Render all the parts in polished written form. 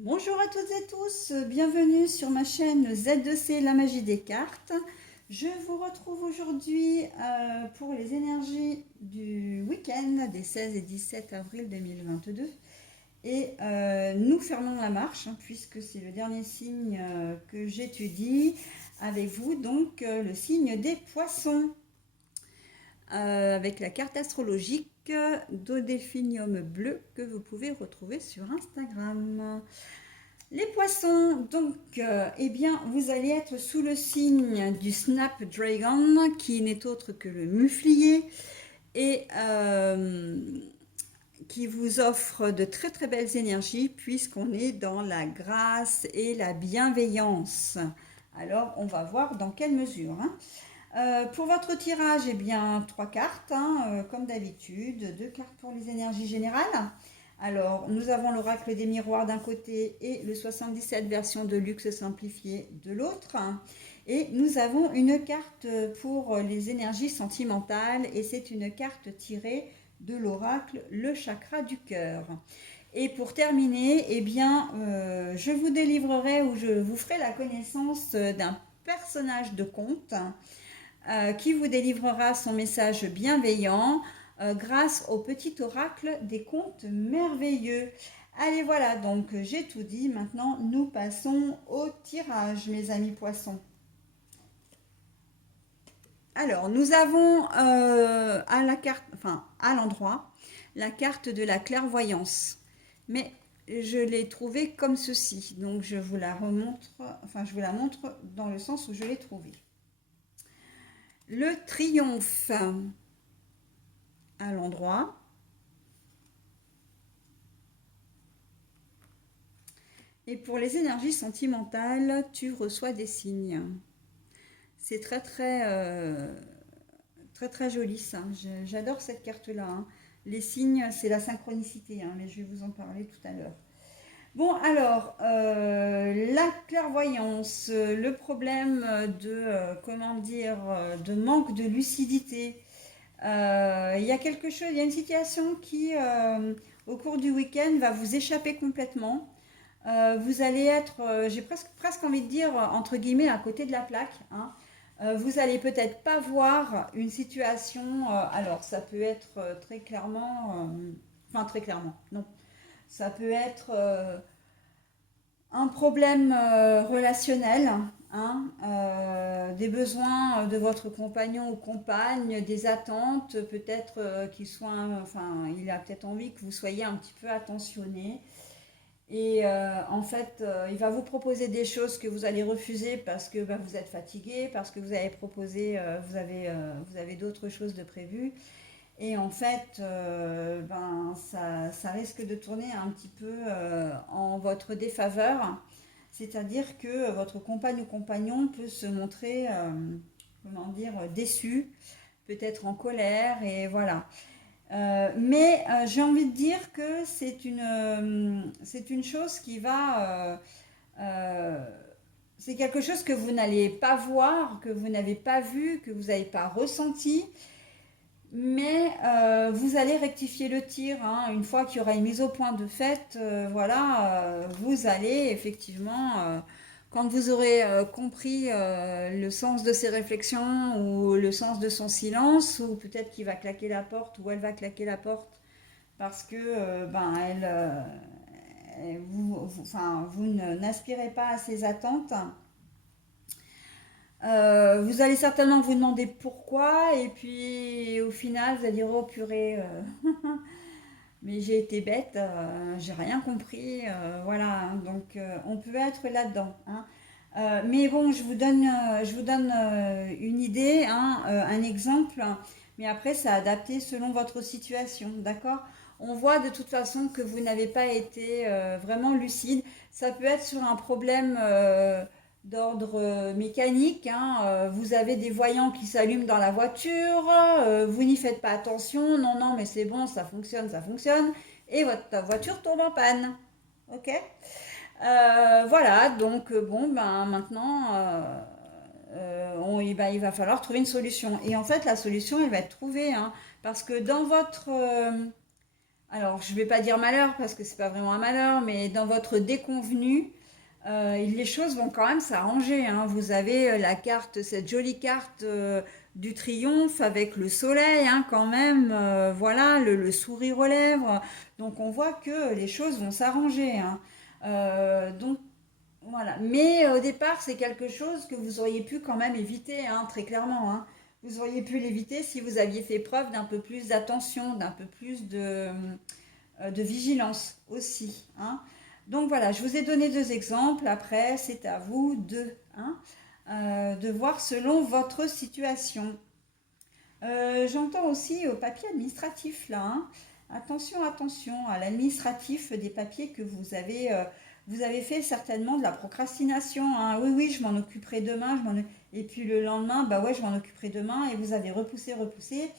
Bonjour à toutes et tous, bienvenue sur ma chaîne Z2C La Magie des Cartes. Je vous retrouve aujourd'hui pour les énergies du week-end des 16 et 17 avril 2022. Et nous fermons la marche puisque c'est le dernier signe que j'étudie avec vous, donc le signe des poissons. Avec la carte astrologique d'Odéphinium bleu que vous pouvez retrouver sur Instagram. Les poissons, donc, eh bien, vous allez être sous le signe du Snapdragon, qui n'est autre que le muflier, et qui vous offre de très très belles énergies, puisqu'on est dans la grâce et la bienveillance. Alors, on va voir dans quelle mesure. Pour votre tirage, eh bien, 3 cartes, comme d'habitude, 2 cartes pour les énergies générales. Alors, nous avons l'oracle des miroirs d'un côté et le 77 version de luxe simplifié de l'autre. Et nous avons une carte pour les énergies sentimentales et c'est une carte tirée de l'oracle le chakra du cœur. Et pour terminer, eh bien, je vous délivrerai ou je vous ferai la connaissance d'un personnage de conte qui vous délivrera son message bienveillant grâce au petit oracle des contes merveilleux. Allez, voilà, donc j'ai tout dit. Maintenant, nous passons au tirage, mes amis poissons. Alors, nous avons à la carte, enfin à l'endroit, la carte de la clairvoyance. Mais je l'ai trouvée comme ceci. Donc, je vous la remontre, enfin, je vous la montre dans le sens où je l'ai trouvée. Le triomphe à l'endroit. Et pour les énergies sentimentales, tu reçois des signes. C'est très très joli ça. J'adore cette carte-là. Les signes, c'est la synchronicité, mais je vais vous en parler tout à l'heure. Bon, alors, la clairvoyance, le problème de, comment dire, de manque de lucidité. Il y a quelque chose, il y a une situation qui, au cours du week-end, va vous échapper complètement. Vous allez être, j'ai presque envie de dire, entre guillemets, à côté de la plaque. Vous allez peut-être pas voir une situation, alors ça peut être très clairement, enfin très clairement, non. Ça peut être un problème relationnel, des besoins de votre compagnon ou compagne, des attentes, peut-être qu'il soit, enfin, il a peut-être envie que vous soyez un petit peu attentionné. Et en fait, il va vous proposer des choses que vous allez refuser parce que vous êtes fatigué, parce que vous avez proposé, vous avez d'autres choses de prévues. Et en fait, ça risque de tourner un petit peu en votre défaveur. C'est-à-dire que votre compagne ou compagnon peut se montrer, comment dire, déçu, peut-être en colère, et voilà. Mais j'ai envie de dire que c'est une chose qui va... c'est quelque chose que vous n'allez pas voir, que vous n'avez pas vu, que vous n'avez pas ressenti. Mais vous allez rectifier le tir une fois qu'il y aura une mise au point de fait. Vous allez effectivement, quand vous aurez compris le sens de ses réflexions ou le sens de son silence, ou peut-être qu'il va claquer la porte ou elle va claquer la porte parce que vous n'aspirez pas à ses attentes. Vous allez certainement vous demander pourquoi, et puis au final, vous allez dire oh purée, mais j'ai été bête, j'ai rien compris, voilà. Donc on peut être là-dedans. Mais bon, je vous donne une idée, un exemple, mais après, c'est adapté selon votre situation, d'accord? On voit de toute façon que vous n'avez pas été vraiment lucide. Ça peut être sur un problème d'ordre mécanique. Vous avez des voyants qui s'allument dans la voiture, vous n'y faites pas attention. Non, non, mais c'est bon, ça fonctionne, ça fonctionne. Et votre voiture tombe en panne. Ok? Voilà, donc bon, maintenant, il va falloir trouver une solution. Et en fait, la solution, elle va être trouvée, parce que alors je ne vais pas dire malheur parce que c'est pas vraiment un malheur, mais dans votre déconvenu, les choses vont quand même s'arranger, hein. Vous avez la carte, cette jolie carte du triomphe avec le soleil, hein, quand même, voilà, sourire aux lèvres. Donc on voit que les choses vont s'arranger, hein. Donc voilà. Mais au départ, c'est quelque chose que vous auriez pu quand même éviter, hein, très clairement, hein. Vous auriez pu l'éviter si vous aviez fait preuve d'un peu plus d'attention, d'un peu plus de vigilance aussi, hein. Donc voilà, je vous ai donné deux exemples. Après, c'est à vous hein, de voir selon votre situation. J'entends aussi au papier administratif là, hein. Attention, attention à l'administratif des papiers que vous avez fait certainement de la procrastination, hein. Oui, oui, je m'en occuperai demain, et puis le lendemain, bah ouais, je m'en occuperai demain, et vous avez repoussé, repoussé.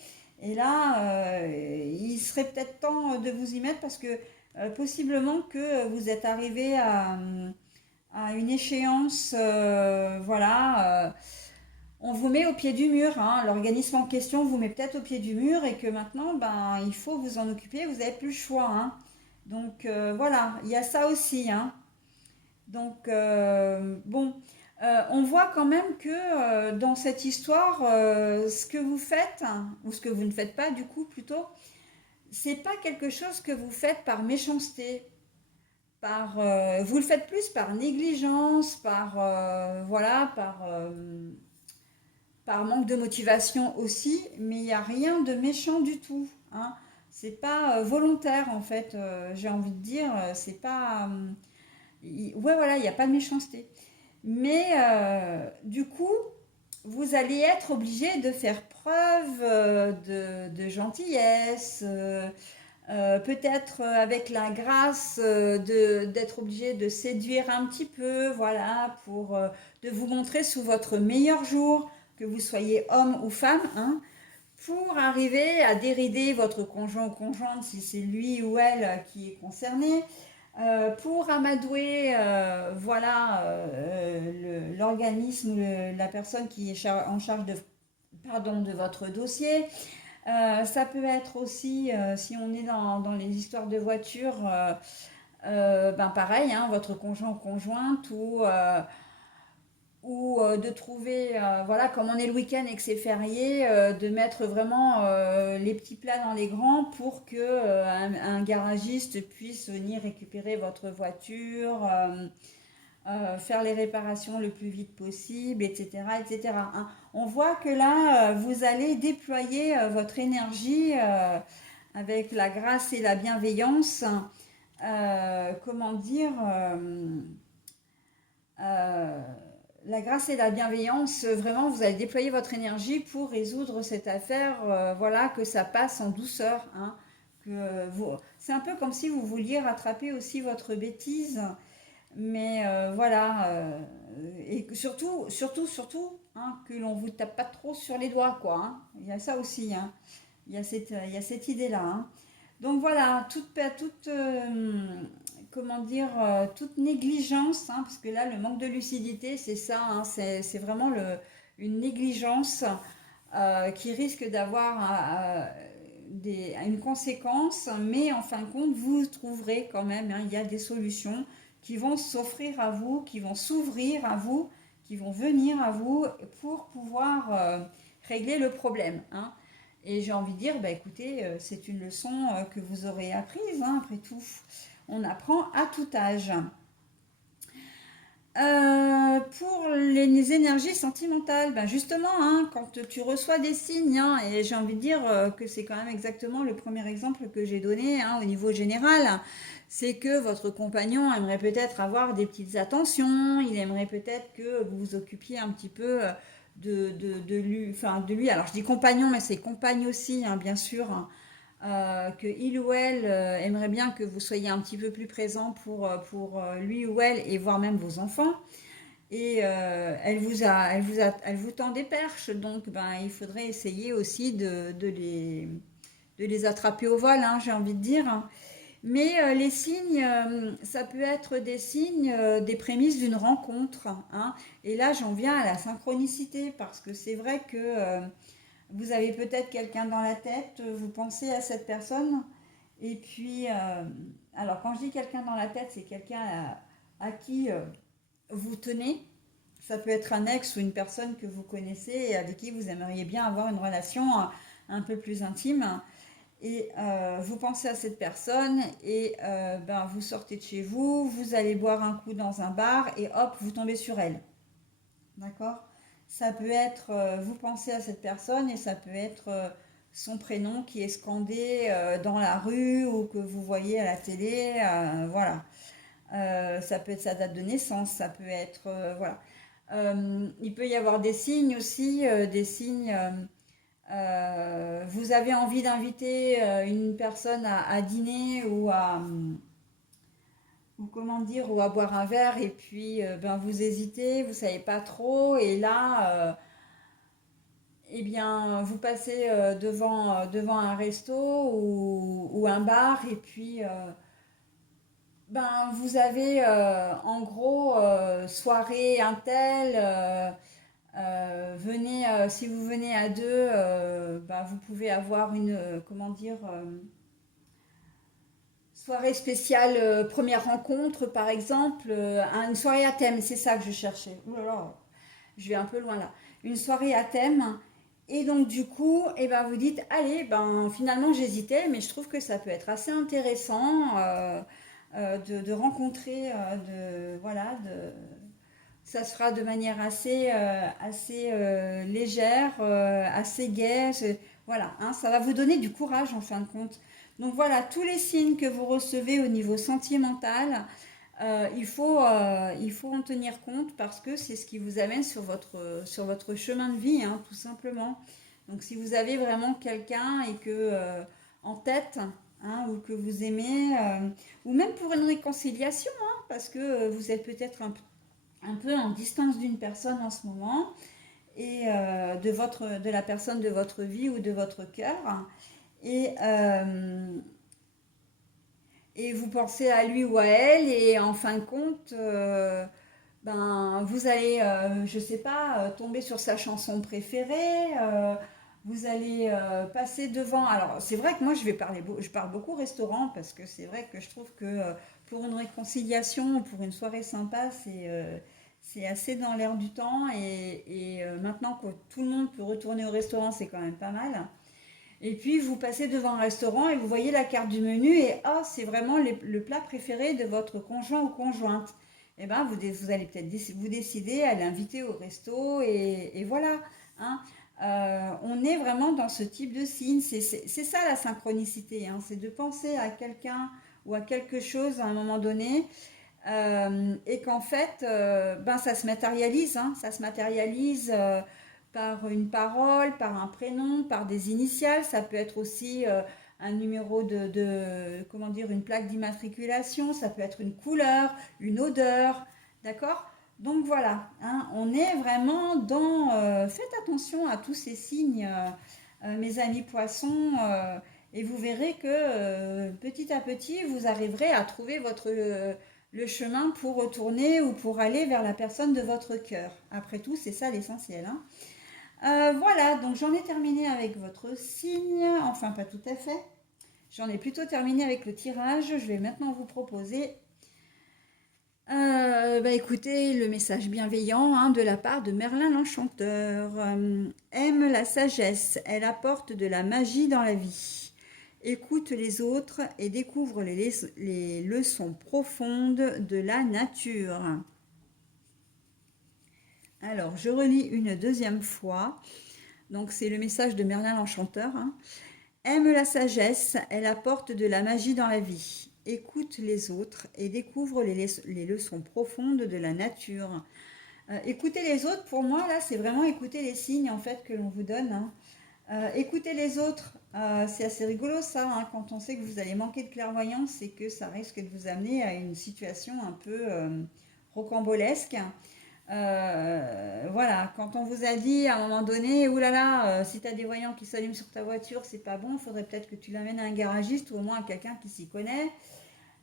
Et là, il serait peut-être temps de vous y mettre parce que possiblement que vous êtes arrivé à une échéance, voilà. On vous met au pied du mur, hein. L'organisme en question vous met peut-être au pied du mur et que maintenant, ben, il faut vous en occuper, vous n'avez plus le choix, hein. Donc voilà, il y a ça aussi, hein. Donc bon, on voit quand même que dans cette histoire, ce que vous faites, hein, ou ce que vous ne faites pas du coup plutôt, c'est pas quelque chose que vous faites par méchanceté, vous le faites plus par négligence, voilà, par manque de motivation aussi, mais il n'y a rien de méchant du tout, hein. C'est pas volontaire en fait, j'ai envie de dire, c'est pas. Ouais, voilà, il n'y a pas de méchanceté. Mais du coup, vous allez être obligé de faire preuve de gentillesse, peut-être avec la grâce d'être obligé de séduire un petit peu, voilà, pour de vous montrer sous votre meilleur jour, que vous soyez homme ou femme, hein, pour arriver à dérider votre conjoint ou conjointe si c'est lui ou elle qui est concerné, pour amadouer voilà, l'organisme, la personne qui est en charge pardon, de votre dossier. Ça peut être aussi, si on est dans les histoires de voiture, ben pareil, hein, votre conjoint ou conjointe ou de trouver, voilà, comme on est le week-end et que c'est férié, de mettre vraiment les petits plats dans les grands pour que un garagiste puisse venir récupérer votre voiture, faire les réparations le plus vite possible, etc., etc., hein. On voit que là, vous allez déployer votre énergie avec la grâce et la bienveillance. Comment dire euh, la grâce et la bienveillance, vraiment, vous allez déployer votre énergie pour résoudre cette affaire, voilà, que ça passe en douceur, hein, c'est un peu comme si vous vouliez rattraper aussi votre bêtise, mais voilà, et surtout, hein, que l'on vous tape pas trop sur les doigts, quoi, hein. Il y a ça aussi, hein. Il y a cette idée-là, hein. Donc voilà, comment dire, toute négligence, hein, parce que là, le manque de lucidité, c'est ça, hein, c'est vraiment une négligence qui risque d'avoir une conséquence, mais en fin de compte, vous trouverez quand même, hein, il y a des solutions qui vont s'offrir à vous, qui vont s'ouvrir à vous, qui vont venir à vous pour pouvoir régler le problème, hein. Et j'ai envie de dire, bah, écoutez, c'est une leçon que vous aurez apprise, hein, après tout. On apprend à tout âge. Pour les énergies sentimentales, ben justement, hein, quand tu reçois des signes, hein, et j'ai envie de dire que c'est quand même exactement le premier exemple que j'ai donné, hein, au niveau général, c'est que votre compagnon aimerait peut-être avoir des petites attentions, il aimerait peut-être que vous vous occupiez un petit peu de lui, enfin de lui. Alors je dis compagnon, mais c'est compagne aussi, hein, bien sûr, hein, que il ou elle aimerait bien que vous soyez un petit peu plus présent pour lui ou elle et voire même vos enfants. Et elle vous tend des perches, donc ben, il faudrait essayer aussi de les attraper au vol, hein, j'ai envie de dire. Mais les signes, ça peut être des signes, des prémices d'une rencontre, hein. Et là, j'en viens à la synchronicité, parce que c'est vrai que vous avez peut-être quelqu'un dans la tête, vous pensez à cette personne, Et puis, alors quand je dis quelqu'un dans la tête, c'est quelqu'un à qui vous tenez. Ça peut être un ex ou une personne que vous connaissez et avec qui vous aimeriez bien avoir une relation un peu plus intime. Et vous pensez à cette personne et ben, vous sortez de chez vous, vous allez boire un coup dans un bar et hop, vous tombez sur elle. D'accord? Ça peut être, vous pensez à cette personne et ça peut être son prénom qui est scandé dans la rue ou que vous voyez à la télé. Voilà. Ça peut être sa date de naissance, ça peut être, voilà. Il peut y avoir des signes aussi, des signes. Vous avez envie d'inviter une personne à dîner ou comment dire, ou à boire un verre et puis ben, vous hésitez, vous savez pas trop et là, eh bien, vous passez devant un resto ou un bar et puis ben, vous avez en gros soirée un tel. Venez, si vous venez à deux, ben, vous pouvez avoir une, comment dire, soirée spéciale première rencontre, par exemple, une soirée à thème, c'est ça que je cherchais. Ouh là là, je vais un peu loin là. Une soirée à thème. Et donc du coup, eh ben, vous dites, allez, ben, finalement j'hésitais, mais je trouve que ça peut être assez intéressant de rencontrer, voilà, ça se fera de manière assez légère, assez gaie. Voilà, hein, ça va vous donner du courage en fin de compte. Donc voilà, tous les signes que vous recevez au niveau sentimental, il faut en tenir compte parce que c'est ce qui vous amène sur votre chemin de vie, hein, tout simplement. Donc si vous avez vraiment quelqu'un et que en tête, hein, ou que vous aimez, ou même pour une réconciliation, hein, parce que vous êtes peut-être un peu en distance d'une personne en ce moment et de la personne de votre vie ou de votre cœur. Et, et vous pensez à lui ou à elle et en fin de compte, ben, vous allez, je sais pas, tomber sur sa chanson préférée. Vous allez passer devant. Alors, c'est vrai que moi, je parle beaucoup au restaurant parce que c'est vrai que je trouve que pour une réconciliation, pour une soirée sympa, c'est assez dans l'air du temps. Et maintenant que tout le monde peut retourner au restaurant, c'est quand même pas mal. Et puis vous passez devant un restaurant et vous voyez la carte du menu et ah, c'est vraiment le plat préféré de votre conjoint ou conjointe. Et ben vous allez peut-être vous décider à l'inviter au resto et voilà. Hein. On est vraiment dans ce type de signe. C'est ça la synchronicité. Hein. C'est de penser à quelqu'un ou à quelque chose à un moment donné et qu'en fait, ben, ça se matérialise. Hein. Ça se matérialise. Par une parole, par un prénom, par des initiales. Ça peut être aussi un numéro comment dire, une plaque d'immatriculation. Ça peut être une couleur, une odeur. D'accord? Donc voilà, hein, on est vraiment dans... faites attention à tous ces signes, mes amis poissons, et vous verrez que petit à petit, vous arriverez à trouver le chemin pour retourner ou pour aller vers la personne de votre cœur. Après tout, c'est ça l'essentiel. Hein. Voilà, donc j'en ai terminé avec votre signe, enfin pas tout à fait. J'en ai plutôt terminé avec le tirage. Je vais maintenant vous proposer, bah écoutez, le message bienveillant hein, de la part de Merlin l'Enchanteur. Aime la sagesse, elle apporte de la magie dans la vie. Écoute les autres et découvre les leçons profondes de la nature. Alors, je relis une deuxième fois. Donc c'est le message de Merlin l'Enchanteur. Hein. Aime la sagesse, elle apporte de la magie dans la vie. Écoute les autres et découvre les leçons profondes de la nature. Écouter les autres, pour moi, là, c'est vraiment écouter les signes en fait que l'on vous donne. Hein. Écouter les autres, c'est assez rigolo ça, hein, quand on sait que vous allez manquer de clairvoyance et que ça risque de vous amener à une situation un peu rocambolesque. Voilà, quand on vous a dit à un moment donné, oulala, si tu as des voyants qui s'allument sur ta voiture, c'est pas bon, il faudrait peut-être que tu l'amènes à un garagiste ou au moins à quelqu'un qui s'y connaît.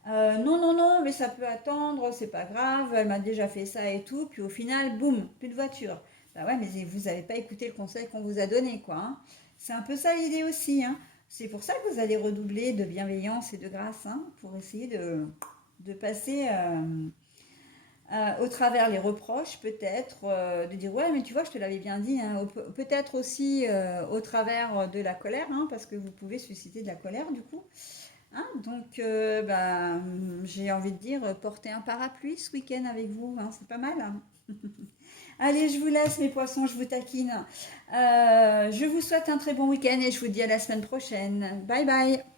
Non, non, non, mais ça peut attendre, c'est pas grave, elle m'a déjà fait ça et tout, puis au final, boum, plus de voiture. Bah ouais, mais vous n'avez pas écouté le conseil qu'on vous a donné, quoi. Hein. C'est un peu ça l'idée aussi. Hein. C'est pour ça que vous allez redoubler de bienveillance et de grâce, hein, pour essayer de passer au travers les reproches, peut-être, de dire ouais, mais tu vois, je te l'avais bien dit, hein, peut-être aussi au travers de la colère, hein, parce que vous pouvez susciter de la colère du coup. Hein, donc, bah, j'ai envie de dire, porter un parapluie ce week-end avec vous, hein, c'est pas mal, hein. Allez, je vous laisse mes poissons, je vous taquine. Je vous souhaite un très bon week-end et je vous dis à la semaine prochaine. Bye bye.